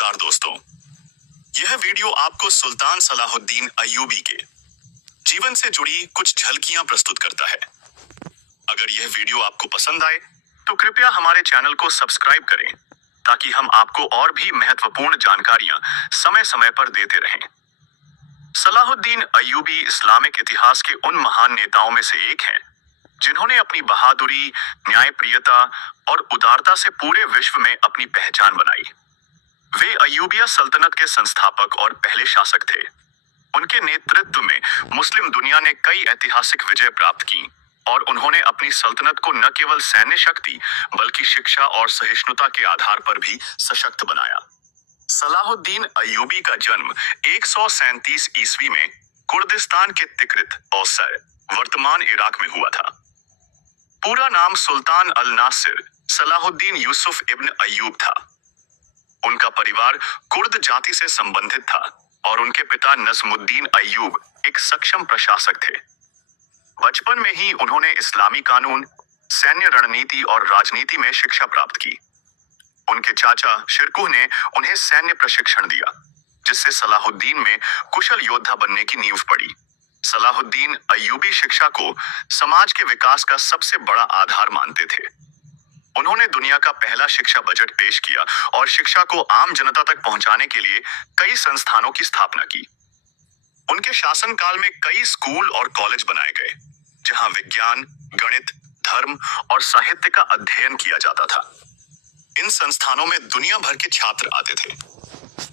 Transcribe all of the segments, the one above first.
नमस्कार दोस्तों, यह वीडियो आपको सुल्तान सलाहुद्दीन अय्यूबी के जीवन से जुड़ी कुछ झलकियां प्रस्तुत करता है। अगर यह वीडियो आपको पसंद आए तो कृपया हमारे चैनल को सब्सक्राइब करें ताकि हम आपको और भी महत्वपूर्ण जानकारियां समय समय पर देते रहें। सलाहुद्दीन अय्यूबी इस्लामिक इतिहास के उन महान नेताओं में से एक हैं जिन्होंने अपनी बहादुरी, न्यायप्रियता और उदारता से पूरे विश्व में अपनी पहचान बनाई। वे अय्यूबिया सल्तनत के संस्थापक और पहले शासक थे। उनके नेतृत्व में मुस्लिम दुनिया ने कई ऐतिहासिक विजय प्राप्त की और उन्होंने अपनी सल्तनत को न केवल सैन्य शक्ति बल्कि शिक्षा और सहिष्णुता के आधार पर भी सशक्त बनाया। सलाहुद्दीन अय्यूबी का जन्म 137 ईस्वी में कुर्दिस्तान के तिक्रित औसर वर्तमान इराक में हुआ था। पूरा नाम सुल्तान अल नासिर सलाहुद्दीन यूसुफ इब्न अय्यूब था। उनका परिवार कुर्द जाति से संबंधित था और उनके पिता नजमुद्दीन अय्यूब एक सक्षम प्रशासक थे। बचपन में ही उन्होंने इस्लामी कानून, सैन्य रणनीति और राजनीति में शिक्षा प्राप्त की। उनके चाचा शिरकुह ने उन्हें सैन्य प्रशिक्षण दिया, जिससे सलाहुद्दीन में कुशल योद्धा बनने की नींव पड़ी। सलाहुद्दीन अय्यूबी शिक्षा को समाज के विकास का सबसे बड़ा आधार मानते थे। उन्होंने दुनिया का पहला शिक्षा बजट पेश किया और शिक्षा को आम जनता तक पहुंचाने के लिए कई संस्थानों की स्थापना की। उनके शासनकाल में कई स्कूल और कॉलेज बनाए गए, जहां विज्ञान, गणित, धर्म और साहित्य का अध्ययन किया जाता था। इन संस्थानों में दुनिया भर के छात्र आते थे।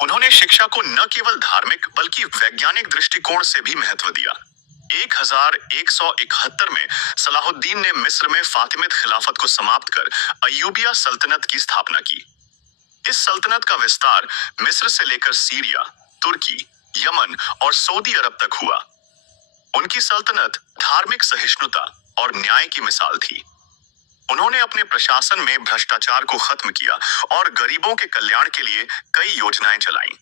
उन्होंने शिक्षा को न केवल धार्मिक बल्कि वैज्ञानिक दृष्टिकोण से भी महत्व दिया। 1171 में सलाहुद्दीन ने मिस्र में फातिमिद खिलाफत को समाप्त कर अय्यूबिया सल्तनत की स्थापना की। इस सल्तनत का विस्तार मिस्र से लेकर सीरिया, तुर्की, यमन और सऊदी अरब तक हुआ। उनकी सल्तनत धार्मिक सहिष्णुता और न्याय की मिसाल थी। उन्होंने अपने प्रशासन में भ्रष्टाचार को खत्म किया और गरीबों के कल्याण के लिए कई योजनाएं चलाईं।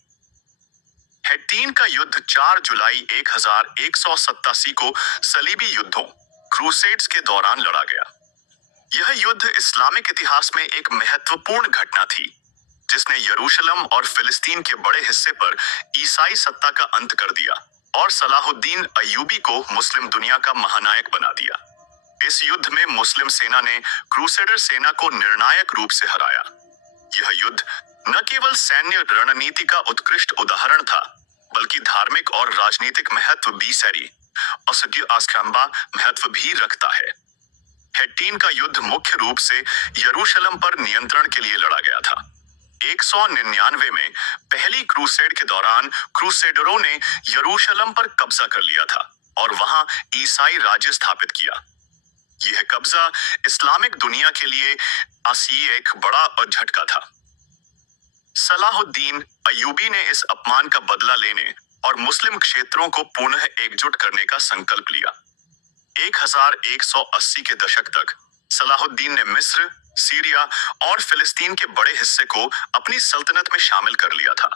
हेट्टीन का युद्ध 4 जुलाई 1187 को सलीबी युद्धों क्रूसेड्स के दौरान लड़ा गया। यह युद्ध इस्लामिक इतिहास में एक महत्वपूर्ण घटना थी, जिसने यरूशलेम और फिलिस्तीन के बड़े हिस्से पर ईसाई सत्ता का अंत कर दिया और सलाहुद्दीन अय्यूबी को मुस्लिम दुनिया का महानायक बना दिया। इस युद्ध में मुस्लिम सेना ने क्रूसेडर सेना को निर्णायक रूप से हराया। यह युद्ध न केवल सैन्य रणनीति का उत्कृष्ट उदाहरण था, बल्कि धार्मिक और राजनीतिक महत्व महत्व भी रखता है। हेट्टीन का युद्ध मुख्य रूप से यरूशलेम पर नियंत्रण के लिए लड़ा गया था। 199 में पहली क्रूसेड के दौरान क्रूसेडरों ने यरूशलेम पर कब्जा कर लिया था और वहां ईसाई राज्य स्थापित किया। यह कब्जा इस्लामिक दुनिया के लिए एक बड़ा झटका था। सलाहुद्दीन अय्यूबी ने इस अपमान का बदला लेने और मुस्लिम क्षेत्रों को पुनः एकजुट करने का संकल्प लिया। 1180 के दशक तक सलाहुद्दीन ने मिस्र, सीरिया और फिलिस्तीन के बड़े हिस्से को अपनी सल्तनत में शामिल कर लिया था।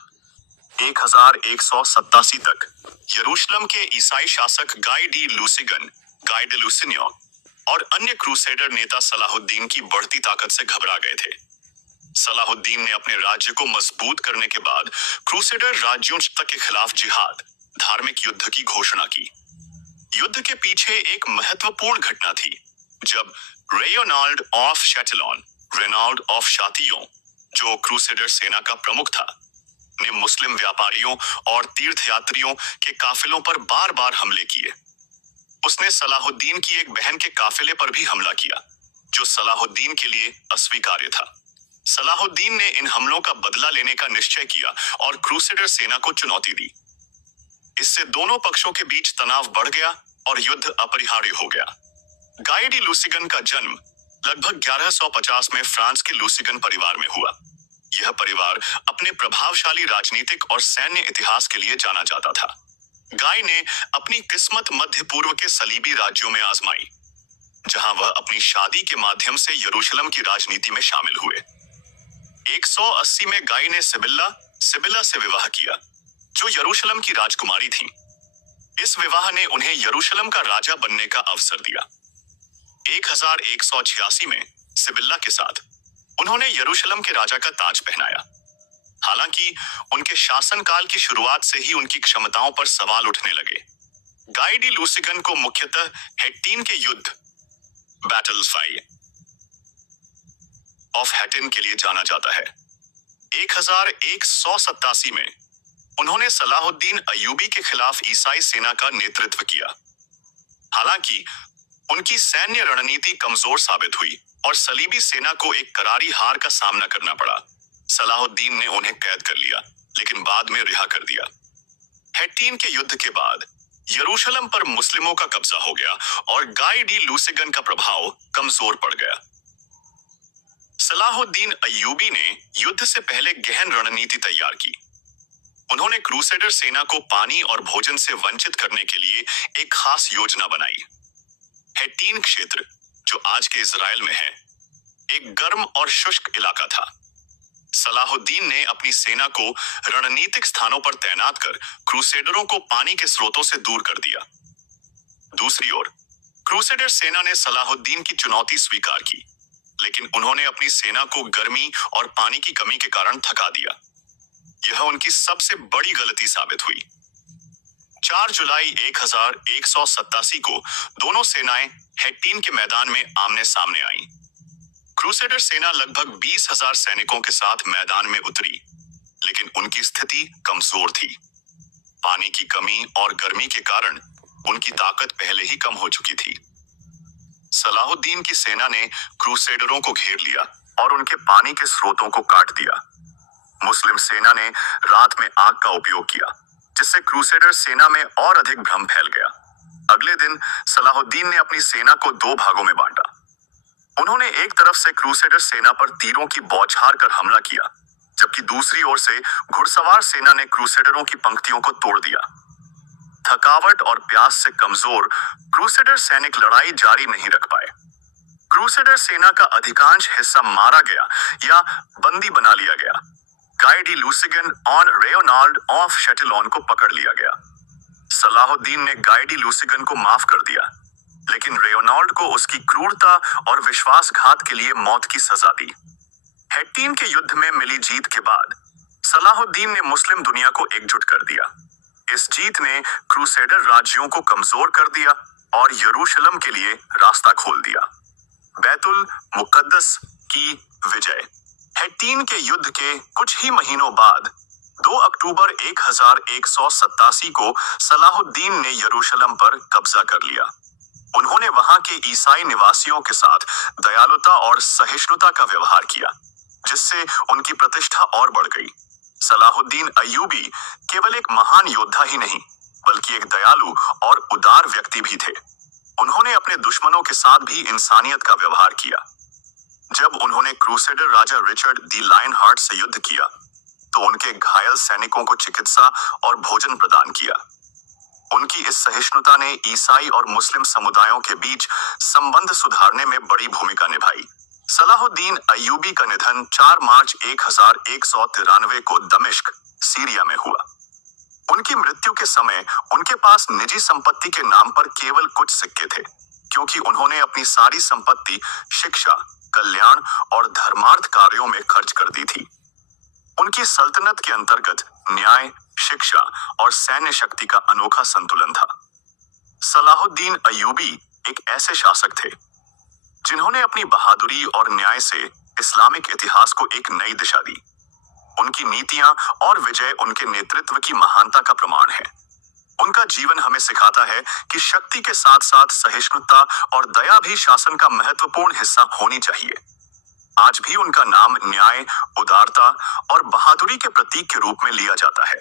1187 तक यरूशलेम के ईसाई शासक गाय डी लुसिनियो और अन्य क्रूसेडर नेता सलाहुद्दीन की बढ़ती ताकत से घबरा गए थे। सलाहुद्दीन ने अपने राज्य को मजबूत करने के बाद क्रूसेडर राज्यों के खिलाफ जिहाद, धार्मिक युद्ध की घोषणा की। युद्ध के पीछे एक महत्वपूर्ण घटना थी, जब रेनाल्ड ऑफ शातियों, जो क्रूसेडर सेना का प्रमुख था, ने मुस्लिम व्यापारियों और तीर्थयात्रियों के काफिलों पर बार बार हमले किए। उसने सलाहुद्दीन की एक बहन के काफिले पर भी हमला किया, जो सलाहुद्दीन के लिए अस्वीकार्य था। सलाहुद्दीन ने इन हमलों का बदला लेने का निश्चय किया और क्रूसेडर सेना को चुनौती दी। इससे दोनों पक्षों के बीच तनाव बढ़ गया और युद्ध अपरिहार्य हो गया। गाय डी लुसिगन का जन्म लगभग 1150 में फ्रांस के लुसिगन परिवार में हुआ। यह परिवार अपने प्रभावशाली राजनीतिक और सैन्य इतिहास के लिए जाना जाता था। गाय ने अपनी किस्मत मध्य पूर्व के सलीबी राज्यों में आजमाई, जहां वह अपनी शादी के माध्यम से यरूशलेम की राजनीति में शामिल हुए। 180 में गाय ने सिबिला से विवाह किया, जो यरूशलेम की राजकुमारी थी। इस विवाह ने उन्हें यरूशलेम का राजा बनने का अवसर दिया। 1186 में सिबिल्ला के साथ उन्होंने यरूशलेम के राजा का ताज पहनाया। हालांकि उनके शासनकाल की शुरुआत से ही उनकी क्षमताओं पर सवाल उठने लगे। गाई डी लूसिगन को मुख्यतः हेट्टीन के युद्ध बैटल ऑफ हैटिन के लिए जाना जाता है। 1187 में उन्होंने सलाहुद्दीन अय्यूबी के खिलाफ ईसाई सेना का नेतृत्व किया। हालांकि उनकी सैन्य रणनीति कमजोर साबित हुई और सलीबी सेना को एक करारी हार का सामना करना पड़ा। सलाहुद्दीन ने उन्हें कैद कर लिया, लेकिन बाद में रिहा कर दिया। हैट्टीन के युद्ध के बाद यरूशलेम पर मुस्लिमों का कब्जा हो गया और गाई डी लूसिगन का प्रभाव कमजोर पड़ गया। सलाहुद्दीन अय्यूबी ने युद्ध से पहले गहन रणनीति तैयार की। उन्होंने क्रूसेडर सेना को पानी और भोजन से वंचित करने के लिए एक खास योजना बनाई। हैट्टीन क्षेत्र, जो आज के इजराइल में है, एक गर्म और शुष्क इलाका था। सलाहुद्दीन ने अपनी सेना को रणनीतिक स्थानों पर तैनात कर क्रूसेडरों को पानी के स्रोतों से दूर कर दिया। दूसरी ओर क्रूसेडर सेना ने सलाहुद्दीन की चुनौती स्वीकार की, लेकिन उन्होंने अपनी सेना को गर्मी और पानी की कमी के कारण थका दिया। यह उनकी सबसे बड़ी गलती साबित हुई। 4 जुलाई 1187 को दोनों सेनाएं हैट्टीन के मैदान में आमने सामने आईं। क्रूसेडर सेना लगभग 20,000 सैनिकों के साथ मैदान में उतरी, लेकिन उनकी स्थिति कमजोर थी। पानी की कमी और गर्मी के कारण उनकी ताकत पहले ही कम हो चुकी थी। सलाहुद्दीन की सेना ने क्रूसेडरों को घेर लिया और उनके पानी के स्रोतों को काट दिया। मुस्लिम सेना ने रात में आग का उपयोग किया, जिससे क्रूसेडर सेना में और अधिक भ्रम फैल गया। अगले दिन सलाहुद्दीन ने अपनी सेना को 2 भागों में बांटा। उन्होंने एक तरफ से क्रूसेडर सेना पर तीरों की बौछार कर हमला किया, जबकि दूसरी ओर से घुड़सवार सेना ने क्रूसेडरों की पंक्तियों को तोड़ दिया। थकावट और प्यास से कमजोर क्रूसेडर सैनिक लड़ाई जारी नहीं रख पाए। क्रूसेडर सेना का अधिकांश हिस्सा मारा गया या बंदी बना लिया गया। गाई डी लूसिगन और रेयोनाल्ड ऑफ शैटिलोन को पकड़ लिया गया। सलाहुद्दीन ने गाई डी लूसिगन को माफ कर दिया, लेकिन रेयोनाल्ड को उसकी क्रूरता और विश्वासघात के लिए मौत की सजा दी। हैट्टीन के युद्ध में मिली जीत के बाद सलाहुद्दीन ने मुस्लिम दुनिया को एकजुट कर दिया। इस जीत ने क्रूसेडर राज्यों को कमजोर कर दिया और यरूशलेम के लिए रास्ता खोल दिया। बैतुल मुकद्दस की विजय। हैट्टीन के युद्ध के कुछ ही महीनों बाद 2 अक्टूबर 1187 को सलाहुद्दीन ने यरूशलेम पर कब्जा कर लिया। उन्होंने वहां के ईसाई निवासियों के साथ दयालुता और सहिष्णुता का व्यवहार किया, जिससे उनकी प्रतिष्ठा और बढ़ गई। सलाहुद्दीन अय्यूबी केवल एक महान योद्धा ही नहीं, बल्कि एक दयालु और उदार व्यक्ति भी थे। उन्होंने अपने दुश्मनों के साथ भी इंसानियत का व्यवहार किया। जब उन्होंने क्रूसेडर राजा रिचर्ड दी लायनहार्ट से युद्ध किया, तो उनके घायल सैनिकों को चिकित्सा और भोजन प्रदान किया। उनकी इस सहिष्णुता ने ईसाई और मुस्लिम समुदायों के बीच संबंध सुधारने में बड़ी भूमिका निभाई। सलाहुद्दीन अय्यूबी का निधन 4 मार्च 1193 को दमिश्क, सीरिया में हुआ। उनकी मृत्यु के समय उनके पास निजी संपत्ति के नाम पर केवल कुछ सिक्के थे, क्योंकि उन्होंने अपनी सारी संपत्ति शिक्षा, कल्याण और धर्मार्थ कार्यों में खर्च कर दी थी। उनकी सल्तनत के अंतर्गत न्याय, शिक्षा और सैन्य शक्ति का अनोखा संतुलन था। सलाहुद्दीन अय्यूबी एक ऐसे शासक थे जिन्होंने अपनी बहादुरी और न्याय से इस्लामिक इतिहास को एक नई दिशा दी। उनकी नीतियां और विजय उनके नेतृत्व की महानता का प्रमाण है। उनका जीवन हमें सिखाता है कि शक्ति के साथ साथ सहिष्णुता और दया भी शासन का महत्वपूर्ण हिस्सा होनी चाहिए। आज भी उनका नाम न्याय, उदारता और बहादुरी के प्रतीक के रूप में लिया जाता है।